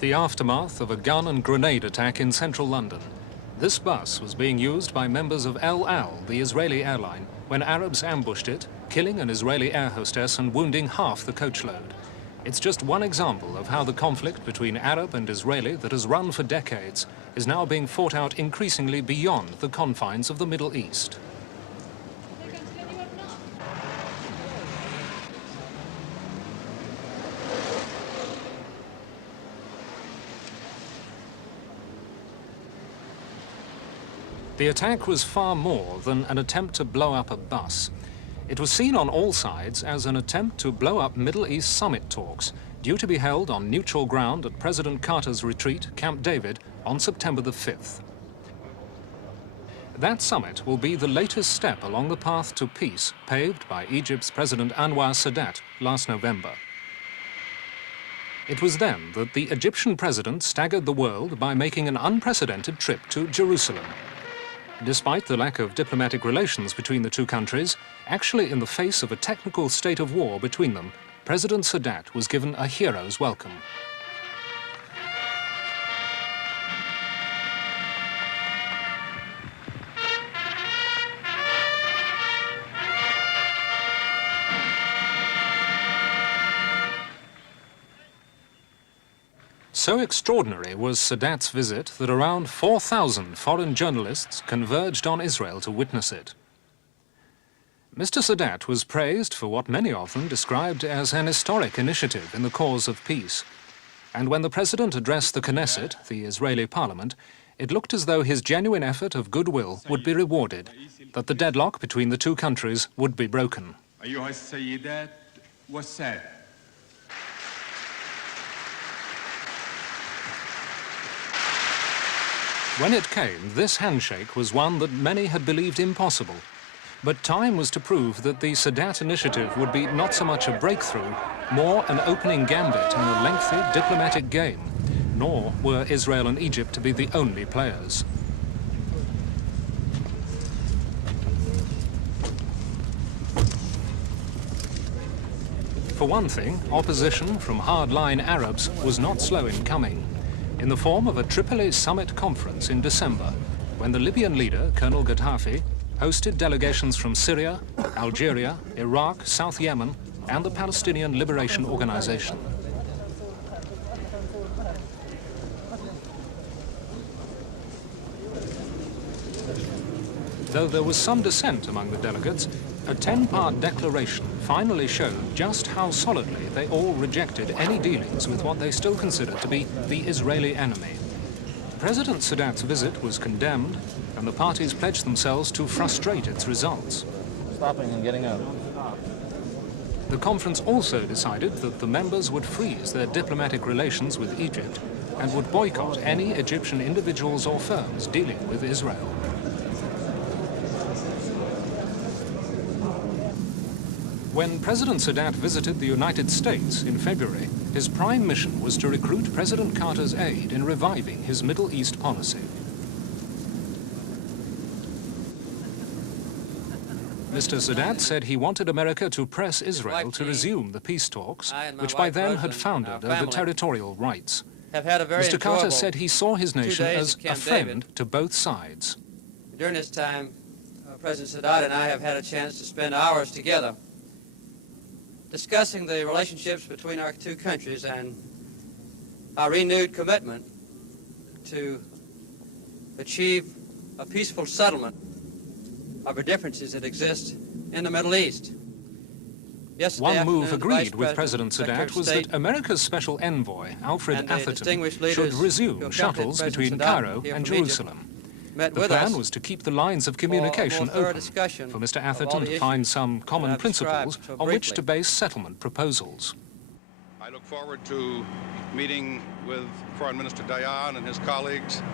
The aftermath of a gun and grenade attack in central London. This bus was being used by members of El Al, the Israeli airline, when Arabs ambushed it, killing an Israeli air hostess and wounding half the coach load. It's just one example of how the conflict between Arab and Israeli that has run for decades is now being fought out increasingly beyond the confines of the Middle East. The attack was far more than an attempt to blow up a bus. It was seen on all sides as an attempt to blow up Middle East summit talks, due to be held on neutral ground at President Carter's retreat, Camp David, on September the 5th. That summit will be the latest step along the path to peace paved by Egypt's President Anwar Sadat last November. It was then that the Egyptian president staggered the world by making an unprecedented trip to Jerusalem. Despite the lack of diplomatic relations between the two countries, actually in the face of a technical state of war between them, President Sadat was given a hero's welcome. So extraordinary was Sadat's visit that around 4,000 foreign journalists converged on Israel to witness it. Mr. Sadat was praised for what many of them described as an historic initiative in the cause of peace. And when the president addressed the Knesset, the Israeli parliament, it looked as though his genuine effort of goodwill would be rewarded, that the deadlock between the two countries would be broken. When it came, this handshake was one that many had believed impossible. But time was to prove that the Sadat initiative would be not so much a breakthrough, more an opening gambit in a lengthy diplomatic game. Nor were Israel and Egypt to be the only players. For one thing, opposition from hardline Arabs was not slow in coming, in the form of a Tripoli summit conference in December, when the Libyan leader, Colonel Gaddafi, hosted delegations from Syria, Algeria, Iraq, South Yemen, and the Palestinian Liberation Organization. Though there was some dissent among the delegates, a 10-part declaration finally showed just how solidly they all rejected any dealings with what they still considered to be the Israeli enemy. President Sadat's visit was condemned, and the parties pledged themselves to frustrate its results. Stopping and getting out. The conference also decided that the members would freeze their diplomatic relations with Egypt and would boycott any Egyptian individuals or firms dealing with Israel. When President Sadat visited the United States in February, his prime mission was to recruit President Carter's aid in reviving his Middle East policy. Mr. Sadat said he wanted America to press Israel to resume the peace talks, which by then had foundered over territorial rights. Mr. Carter said he saw his nation as a friend to both sides. During this time, President Sadat and I have had a chance to spend hours together discussing the relationships between our two countries and our renewed commitment to achieve a peaceful settlement of the differences that exist in the Middle East. One move agreed with President Sadat was that America's special envoy, Alfred Atherton, should resume shuttles between Cairo and Jerusalem. The plan was to keep the lines of communication open, for Mr. Atherton to find some common principles on which to base settlement proposals. I look forward to meeting with Foreign Minister Dayan and his colleagues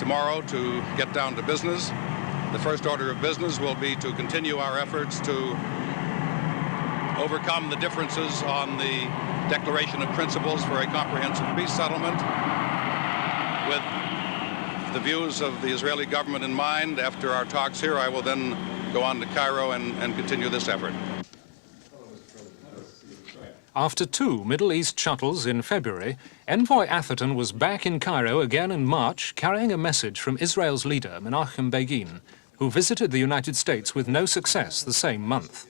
tomorrow to get down to business. The first order of business will be to continue our efforts to overcome the differences on the declaration of principles for a comprehensive peace settlement, with the views of the Israeli government in mind. After our talks here, I will then go on to Cairo and continue this effort. After 2 Middle East shuttles in February, Envoy Atherton was back in Cairo again in March, carrying a message from Israel's leader, Menachem Begin, who visited the United States with no success the same month.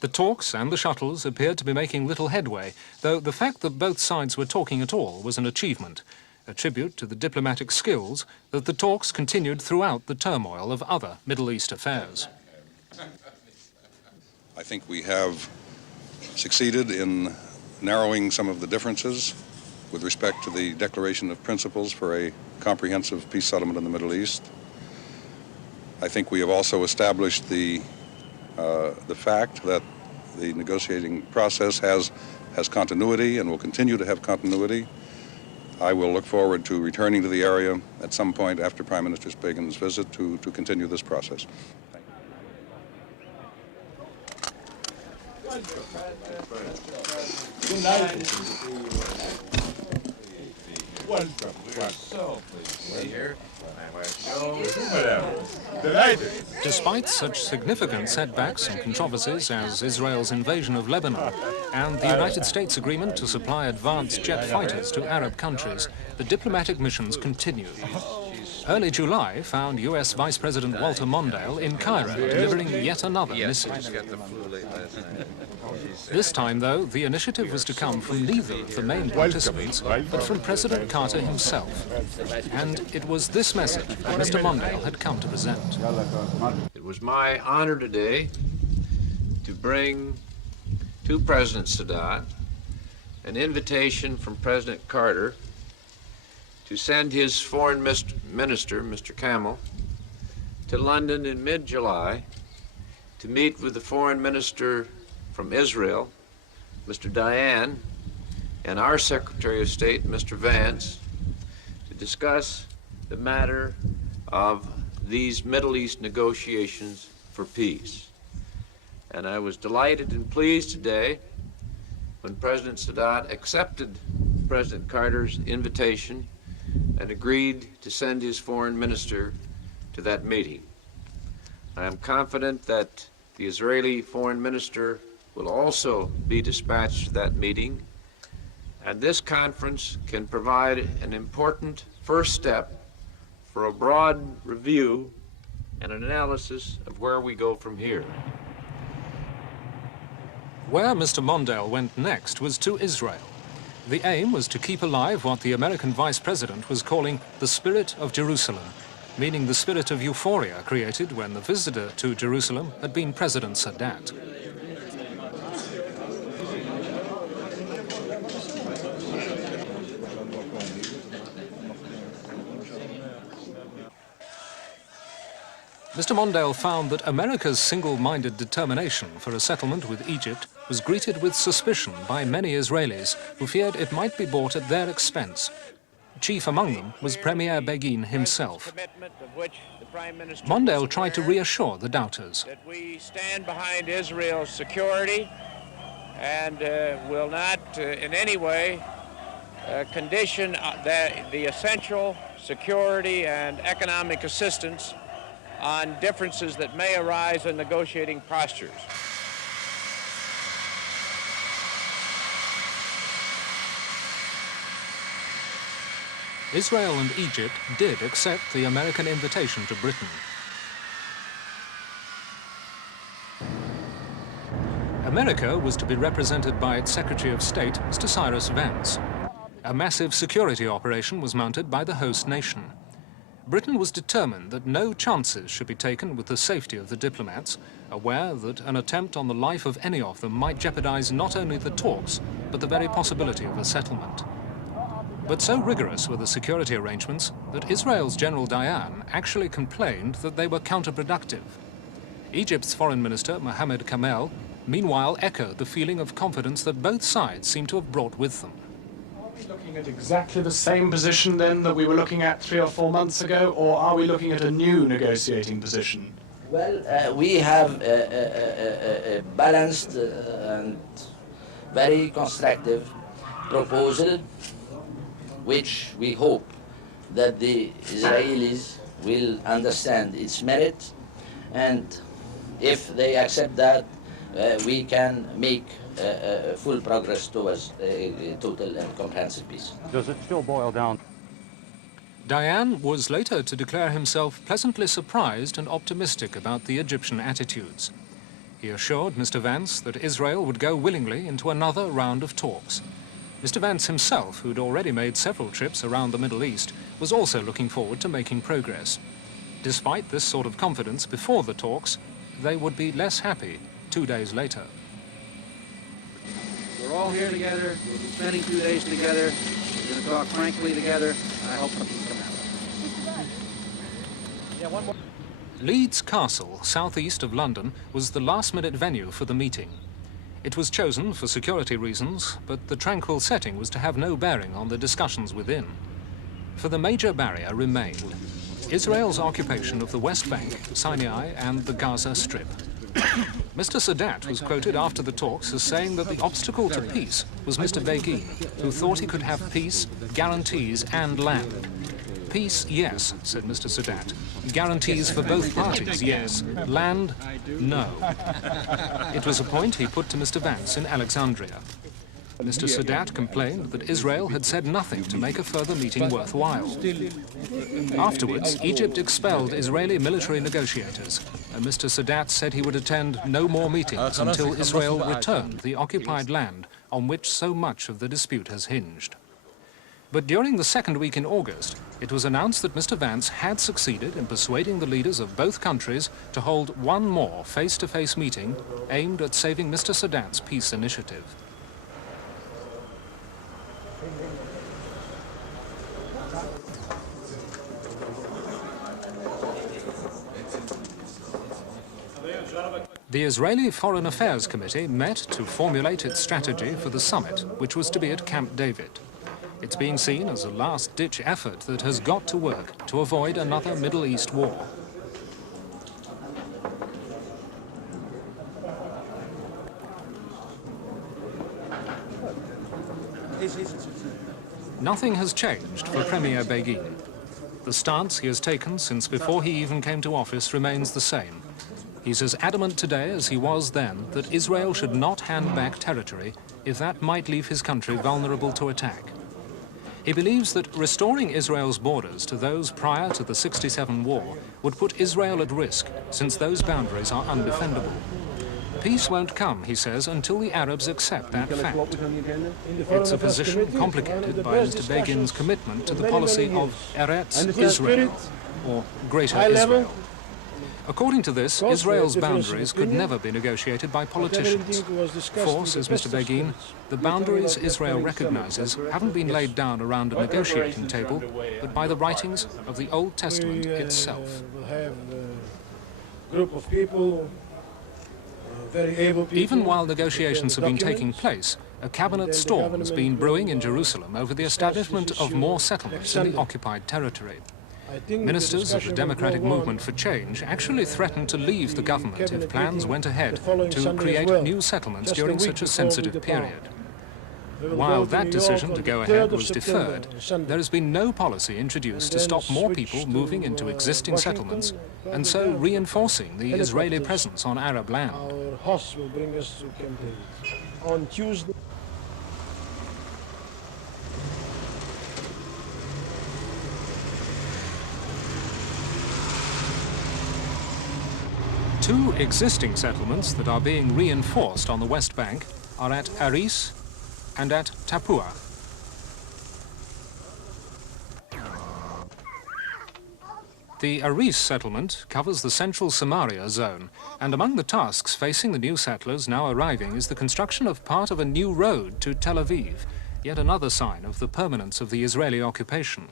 The talks and the shuttles appeared to be making little headway, though the fact that both sides were talking at all was an achievement, a tribute to the diplomatic skills that the talks continued throughout the turmoil of other Middle East affairs. I think we have succeeded in narrowing some of the differences with respect to the declaration of principles for a comprehensive peace settlement in the Middle East. I think we have also established the fact that the negotiating process has continuity and will continue to have continuity. I will look forward to returning to the area at some point after Prime Minister Begin's visit to continue this process. Good night. Welcome. We are so pleased to be here. Delighted. Despite such significant setbacks and controversies as Israel's invasion of Lebanon and the United States agreement to supply advanced jet fighters to Arab countries, the diplomatic missions continued. Early July found U.S. Vice President Walter Mondale in Cairo delivering yet another missive. This time, though, the initiative was to come from neither of the main participants, but from President Carter himself. And it was this message that Mr. Mondale had come to present. It was my honor today to bring to President Sadat an invitation from President Carter to send his foreign minister, Mr. Kamel, to London in mid-July to meet with the foreign minister from Israel, Mr. Dayan, and our Secretary of State, Mr. Vance, to discuss the matter of these Middle East negotiations for peace. And I was delighted and pleased today when President Sadat accepted President Carter's invitation and agreed to send his foreign minister to that meeting. I am confident that the Israeli foreign minister will also be dispatched to that meeting, and this conference can provide an important first step for a broad review and an analysis of where we go from here. Where Mr. Mondale went next was to Israel. The aim was to keep alive what the American Vice President was calling the spirit of Jerusalem, meaning the spirit of euphoria created when the visitor to Jerusalem had been President Sadat. Mr. Mondale found that America's single-minded determination for a settlement with Egypt was greeted with suspicion by many Israelis who feared it might be bought at their expense. Chief among them was Premier Begin himself. Mondale tried to reassure the doubters. That we stand behind Israel's security and will not in any way condition the essential security and economic assistance on differences that may arise in negotiating postures. Israel and Egypt did accept the American invitation to Britain. America was to be represented by its Secretary of State, Mr. Cyrus Vance. A massive security operation was mounted by the host nation. Britain was determined that no chances should be taken with the safety of the diplomats, aware that an attempt on the life of any of them might jeopardize not only the talks, but the very possibility of a settlement. But so rigorous were the security arrangements that Israel's General Dayan actually complained that they were counterproductive. Egypt's Foreign Minister, Mohammed Kamel, meanwhile echoed the feeling of confidence that both sides seemed to have brought with them. Looking at exactly the same position then that we were looking at 3 or 4 months ago, or are we looking at a new negotiating position? Well, we have a balanced and very constructive proposal, which we hope that the Israelis will understand its merit, and if they accept that, we can make full progress towards a total and comprehensive peace. Does it still boil down? Dayan was later to declare himself pleasantly surprised and optimistic about the Egyptian attitudes. He assured Mr. Vance that Israel would go willingly into another round of talks. Mr. Vance himself, who'd already made several trips around the Middle East, was also looking forward to making progress. Despite this sort of confidence before the talks, they would be less happy 2 days later. We're all here together. We'll be spending 2 days together. We're going to talk frankly together. I hope something will come out. Yeah, one more. Leeds Castle, southeast of London, was the last-minute venue for the meeting. It was chosen for security reasons, but the tranquil setting was to have no bearing on the discussions within. For the major barrier remained: Israel's occupation of the West Bank, Sinai and the Gaza Strip. Mr. Sadat was quoted after the talks as saying that the obstacle to peace was Mr. Begin, who thought he could have peace, guarantees and land. Peace, yes, said Mr. Sadat. Guarantees for both parties, yes. Land, no. It was a point he put to Mr. Vance in Alexandria. Mr. Sadat complained that Israel had said nothing to make a further meeting worthwhile. Afterwards, Egypt expelled Israeli military negotiators, and Mr. Sadat said he would attend no more meetings until Israel returned the occupied land on which so much of the dispute has hinged. But during the second week in August, it was announced that Mr. Vance had succeeded in persuading the leaders of both countries to hold one more face-to-face meeting aimed at saving Mr. Sadat's peace initiative. The Israeli Foreign Affairs Committee met to formulate its strategy for the summit, which was to be at Camp David. It's being seen as a last-ditch effort that has got to work to avoid another Middle East war. Nothing has changed for Premier Begin. The stance he has taken since before he even came to office remains the same. He's as adamant today as he was then that Israel should not hand back territory if that might leave his country vulnerable to attack. He believes that restoring Israel's borders to those prior to the '67 war would put Israel at risk, since those boundaries are undefendable. Peace won't come, he says, until the Arabs accept that fact. It's a position complicated by Mr. Begin's commitment to the policy of Eretz Israel, or Greater Israel. According to this, Israel's boundaries could never be negotiated by politicians. For, says Mr. Begin, the boundaries Israel recognizes haven't been laid down around a negotiating table, but by the writings of the Old Testament itself. Group of people, very able people. Even while negotiations have been taking place, a cabinet storm has been brewing in Jerusalem over the establishment of more settlements in the occupied territory. Ministers of the Democratic Movement for Change actually threatened to leave the government if plans went ahead to create new settlements during such a sensitive period. While that decision to go ahead was deferred, there has been no policy introduced to stop more people moving into existing settlements and so reinforcing the Israeli presence on Arab land. Our host will bring us to Camp David on Tuesday. Two existing settlements that are being reinforced on the West Bank are at Aris and at Tapua. The Aris settlement covers the central Samaria zone, and among the tasks facing the new settlers now arriving is the construction of part of a new road to Tel Aviv, yet another sign of the permanence of the Israeli occupation.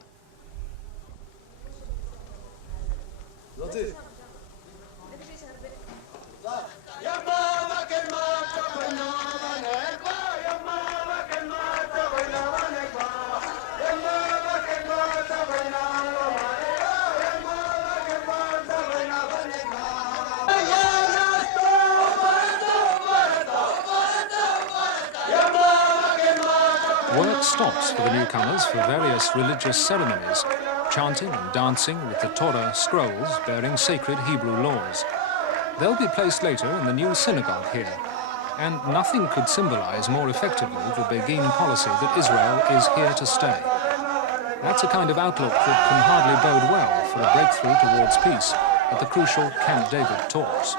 Work stops for the newcomers for various religious ceremonies, chanting and dancing with the Torah scrolls bearing sacred Hebrew laws. They'll be placed later in the new synagogue here. And nothing could symbolize more effectively the Begin policy that Israel is here to stay. That's a kind of outlook that can hardly bode well for a breakthrough towards peace at the crucial Camp David talks.